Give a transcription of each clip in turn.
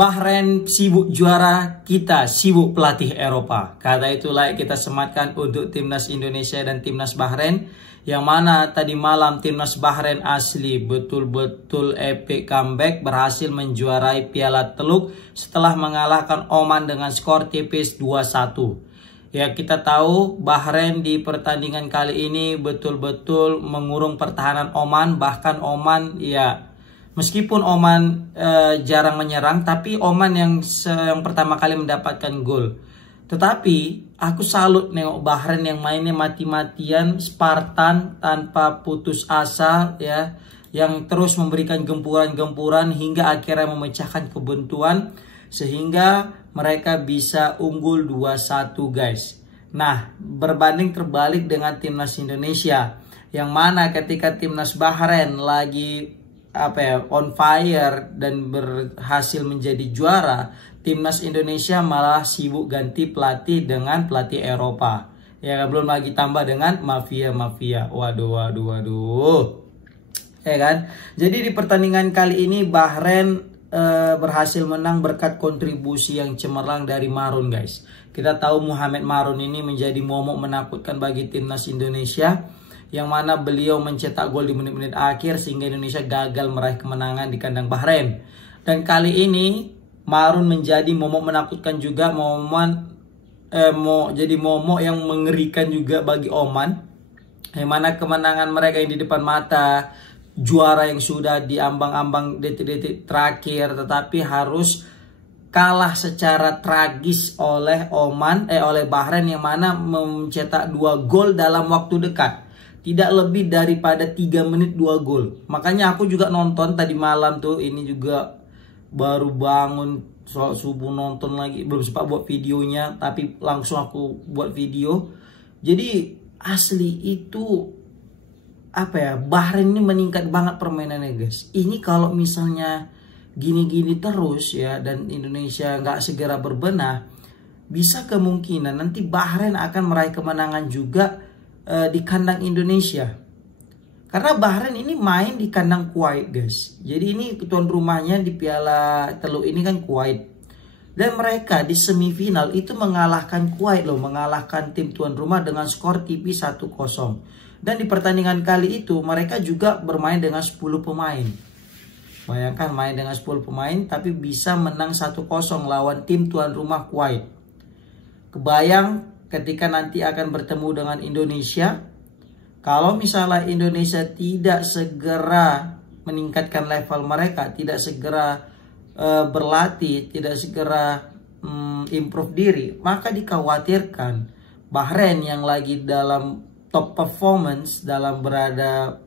Bahrain sibuk juara, kita sibuk pelatih Eropa. Kata itulah kita sematkan untuk timnas Indonesia dan timnas Bahrain. Yang mana tadi malam timnas Bahrain asli betul-betul epic comeback, berhasil menjuarai Piala Teluk setelah mengalahkan Oman dengan skor tipis 2-1. Ya, kita tahu Bahrain di pertandingan kali ini betul-betul mengurung pertahanan Oman. Bahkan Oman ya, meskipun Oman jarang menyerang, tapi Oman yang pertama kali mendapatkan gol. Tetapi aku salut nengok Bahrain yang mainnya mati-matian, Spartan, tanpa putus asa ya, yang terus memberikan gempuran-gempuran hingga akhirnya memecahkan kebuntuan sehingga mereka bisa unggul 2-1 guys. Nah, berbanding terbalik dengan timnas Indonesia yang mana ketika timnas Bahrain lagi on fire dan berhasil menjadi juara, timnas Indonesia malah sibuk ganti pelatih dengan pelatih Eropa. Ya, belum lagi tambah dengan mafia-mafia. Waduh. Ya kan? Jadi di pertandingan kali ini Bahrain berhasil menang berkat kontribusi yang cemerlang dari Marun guys. Kita tahu Mohamed Marun ini menjadi momok menakutkan bagi timnas Indonesia, yang mana beliau mencetak gol di menit-menit akhir sehingga Indonesia gagal meraih kemenangan di kandang Bahrain. Dan kali ini Marun menjadi momok menakutkan juga, jadi momok yang mengerikan juga bagi Oman, yang mana kemenangan mereka yang di depan mata, juara yang sudah diambang-ambang detik-detik terakhir, tetapi harus kalah secara tragis oleh oleh Bahrain yang mana mencetak 2 gol dalam waktu dekat. Tidak lebih daripada 3 menit 2 gol. Makanya aku juga nonton tadi malam tuh, ini juga baru bangun soal subuh nonton lagi, belum sempat buat videonya, tapi langsung aku buat video. Jadi asli itu Bahrain ini meningkat banget permainannya guys. Ini kalau misalnya gini-gini terus ya, dan Indonesia nggak segera berbenah, bisa kemungkinan nanti Bahrain akan meraih kemenangan juga di kandang Indonesia. Karena Bahrain ini main di kandang Kuwait guys. Jadi ini tuan rumahnya di Piala Teluk ini kan Kuwait. Dan mereka di semifinal itu mengalahkan Kuwait loh, mengalahkan tim tuan rumah dengan skor tipis 1-0. Dan di pertandingan kali itu mereka juga bermain dengan 10 pemain. Bayangkan main dengan 10 pemain tapi bisa menang 1-0 lawan tim tuan rumah Kuwait. Kebayang ketika nanti akan bertemu dengan Indonesia, kalau misalnya Indonesia tidak segera meningkatkan level mereka, tidak segera berlatih, tidak segera improve diri, maka dikhawatirkan Bahrain yang lagi dalam top performance, dalam berada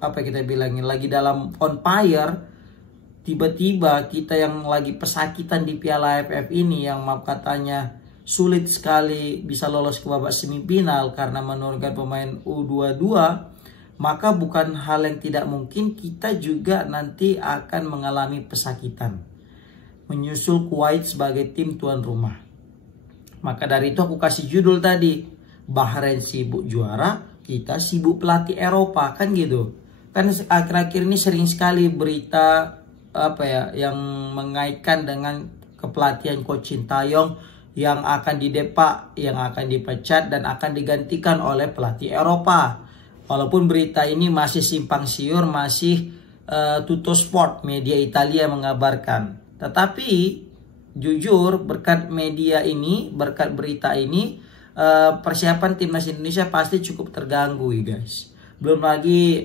lagi dalam on fire, tiba-tiba kita yang lagi pesakitan di Piala AFF ini, yang maaf katanya sulit sekali bisa lolos ke babak semifinal karena menurunkan pemain U22, maka bukan hal yang tidak mungkin kita juga nanti akan mengalami pesakitan menyusul Kuwait sebagai tim tuan rumah. Maka dari itu aku kasih judul tadi, Bahrain sibuk juara, kita sibuk pelatih Eropa, kan gitu. Kan akhir-akhir ini sering sekali berita yang mengaitkan dengan kepelatihan Coach Sintayong yang akan didepak, yang akan dipecat dan akan digantikan oleh pelatih Eropa. Walaupun berita ini masih simpang siur, masih Tuttosport, media Italia mengabarkan. Tetapi jujur berkat media ini, berkat berita ini, persiapan timnas Indonesia pasti cukup terganggu ya guys. Belum lagi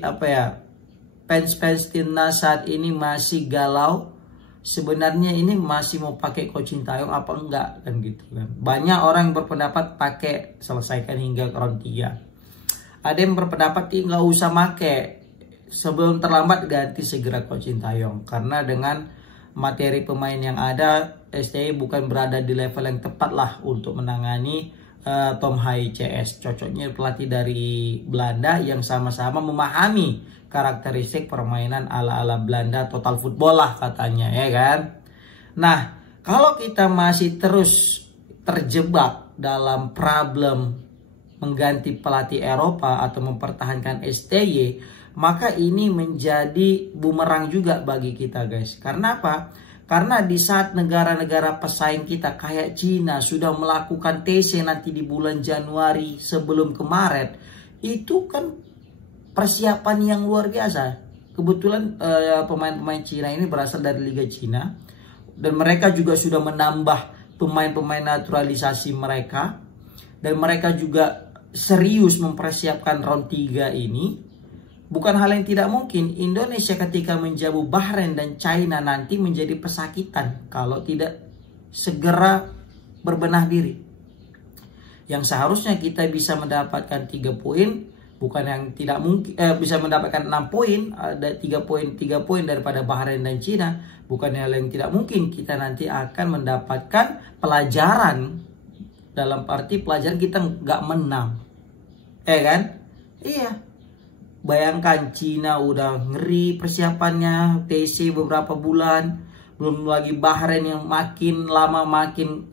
fans timnas saat ini masih galau. Sebenarnya ini masih mau pakai Coach Sintayong apa enggak kan gitu kan. Banyak orang yang berpendapat pakai, selesaikan hingga round 3. Ada yang berpendapat nggak usah pakai, sebelum terlambat ganti segera Coach Sintayong. Karena dengan materi pemain yang ada, STI bukan berada di level yang tepat lah untuk menangani Tom Hai CS. Cocoknya pelatih dari Belanda yang sama-sama memahami karakteristik permainan ala-ala Belanda, total football lah katanya ya kan. Nah, kalau kita masih terus terjebak dalam problem mengganti pelatih Eropa atau mempertahankan STY, maka ini menjadi bumerang juga bagi kita guys. Karena apa? Karena di saat negara-negara pesaing kita kayak Cina sudah melakukan TC nanti di bulan Januari sebelum ke Maret, itu kan persiapan yang luar biasa. Kebetulan pemain-pemain Cina ini berasal dari Liga Cina, dan mereka juga sudah menambah pemain-pemain naturalisasi mereka, dan mereka juga serius mempersiapkan round 3 ini. Bukan hal yang tidak mungkin Indonesia ketika menjamu Bahrain dan China nanti menjadi pesakitan kalau tidak segera berbenah diri. Yang seharusnya kita bisa mendapatkan 3 poin, bukan yang tidak mungkin bisa mendapatkan 6 poin, ada 3 poin daripada Bahrain dan China, bukan hal yang tidak mungkin kita nanti akan mendapatkan pelajaran, dalam arti pelajaran kita nggak menang, kan? Iya. Bayangkan Cina udah ngeri persiapannya, TC beberapa bulan, belum lagi Bahrain yang makin lama makin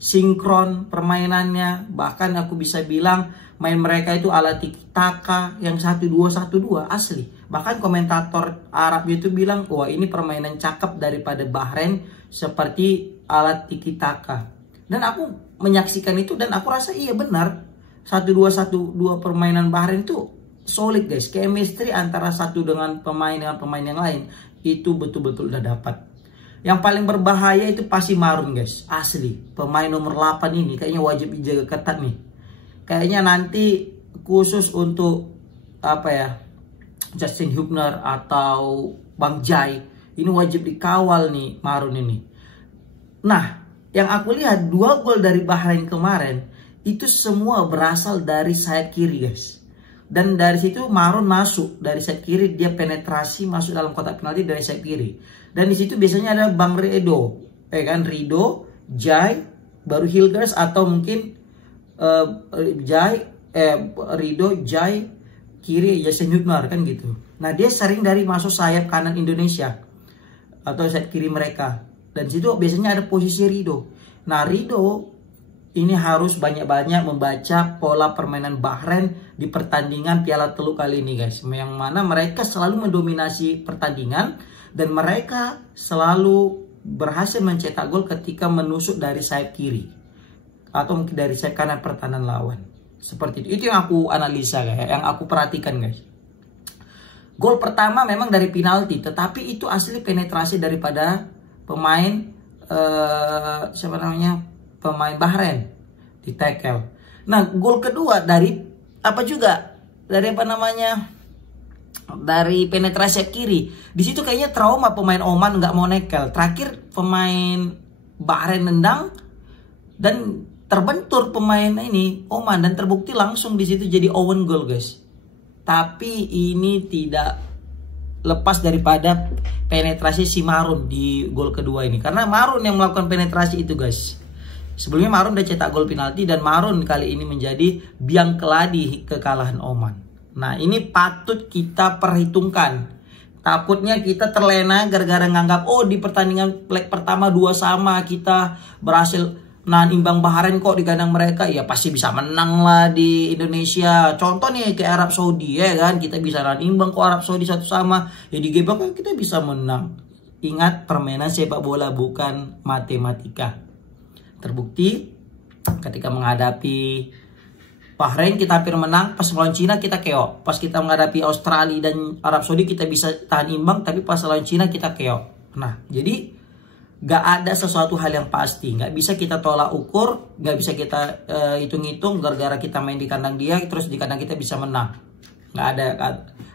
sinkron permainannya. Bahkan aku bisa bilang main mereka itu ala tiki-taka yang 1-2-1-2 asli. Bahkan komentator Arab itu bilang, wah ini permainan cakep daripada Bahrain seperti alat tiki-taka. Dan aku menyaksikan itu dan aku rasa iya benar. 1-2-1-2 permainan Bahrain itu solid guys. Chemistry antara satu dengan pemain yang lain itu betul-betul udah dapat. Yang paling berbahaya itu pasti Marun guys, asli. Pemain nomor 8 ini kayaknya wajib dijaga ketat nih. Kayaknya nanti khusus untuk Justin Hubner atau Bang Jai, ini wajib dikawal nih Marun ini. Nah, yang aku lihat 2 gol dari Bahrain kemarin itu semua berasal dari sayap kiri guys. Dan dari situ Marun masuk dari sayap kiri, dia penetrasi masuk dalam kotak penalti dari sayap kiri. Dan di situ biasanya ada Bang Rido, Rido, Jai, baru Hilgers atau mungkin Rido, Jai, kiri Justin Hubner kan gitu. Nah dia sering dari masuk sayap kanan Indonesia atau sayap kiri mereka. Dan di situ biasanya ada posisi Rido. Nah Rido ini harus banyak-banyak membaca pola permainan Bahrain di pertandingan Piala Teluk kali ini guys. Yang mana mereka selalu mendominasi pertandingan dan mereka selalu berhasil mencetak gol ketika menusuk dari sayap kiri atau mungkin dari sayap kanan pertahanan lawan. Seperti itu. Itu yang aku analisa guys, yang aku perhatikan guys. Gol pertama memang dari penalti, tetapi itu asli penetrasi daripada pemain pemain Bahrain di tackle. Nah, gol kedua dari dari penetrasi kiri. Di situ kayaknya trauma pemain Oman nggak mau nekel. Terakhir pemain Bahrain nendang dan terbentur pemain ini Oman dan terbukti langsung di situ jadi own goal guys. Tapi ini tidak lepas daripada penetrasi si Marun di gol kedua ini, karena Marun yang melakukan penetrasi itu guys. Sebelumnya Marun udah cetak gol penalti dan Marun kali ini menjadi biang keladi kekalahan Oman. Nah ini patut kita perhitungkan. Takutnya kita terlena gara-gara nganggap di pertandingan leg pertama 2-2 kita berhasil nahan imbang Bahrain kok di kandang mereka. Ya pasti bisa menang lah di Indonesia. Contoh nih kayak Arab Saudi ya kan. Kita bisa nahan imbang kok Arab Saudi 1-1. Ya di Gebang kan kita bisa menang. Ingat permainan sepak bola bukan matematika. Terbukti ketika menghadapi Bahrain kita hampir menang, pas melawan Cina kita KO. Pas kita menghadapi Australia dan Arab Saudi kita bisa tahan imbang, tapi pas lawan Cina kita KO. Nah, jadi gak ada sesuatu hal yang pasti. Gak bisa kita tolak ukur, gak bisa kita hitung-hitung gara-gara kita main di kandang dia, terus di kandang kita bisa menang. Gak ada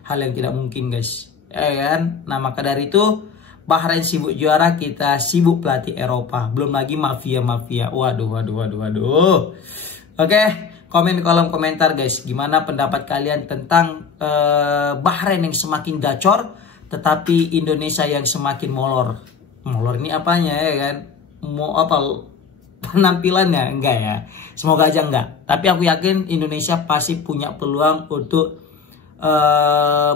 hal yang tidak mungkin guys. Kan? Nah, maka dari itu Bahrain sibuk juara, kita sibuk pelatih Eropa. Belum lagi mafia-mafia. Waduh. Oke, komen di kolom komentar guys. Gimana pendapat kalian tentang Bahrain yang semakin gacor, tetapi Indonesia yang semakin molor. Molor ini apanya ya kan? Mau apa penampilannya? Enggak ya. Semoga aja enggak. Tapi aku yakin Indonesia pasti punya peluang untuk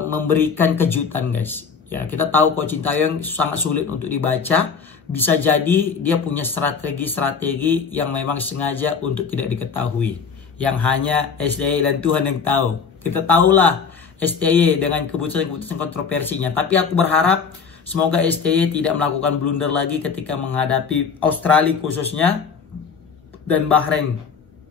memberikan kejutan guys. Ya, kita tahu Coach Sintayong sangat sulit untuk dibaca. Bisa jadi dia punya strategi-strategi yang memang sengaja untuk tidak diketahui. Yang hanya STY dan Tuhan yang tahu. Kita tahulah STY dengan keputusan-keputusan kontroversinya. Tapi aku berharap Semoga STY tidak melakukan blunder lagi ketika menghadapi Australia khususnya dan Bahrain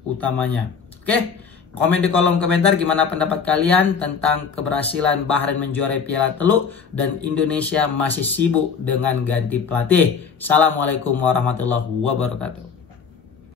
utamanya. Oke, komen di kolom komentar gimana pendapat kalian tentang keberhasilan Bahrain menjuarai Piala Teluk dan Indonesia masih sibuk dengan ganti pelatih. Assalamualaikum warahmatullahi wabarakatuh.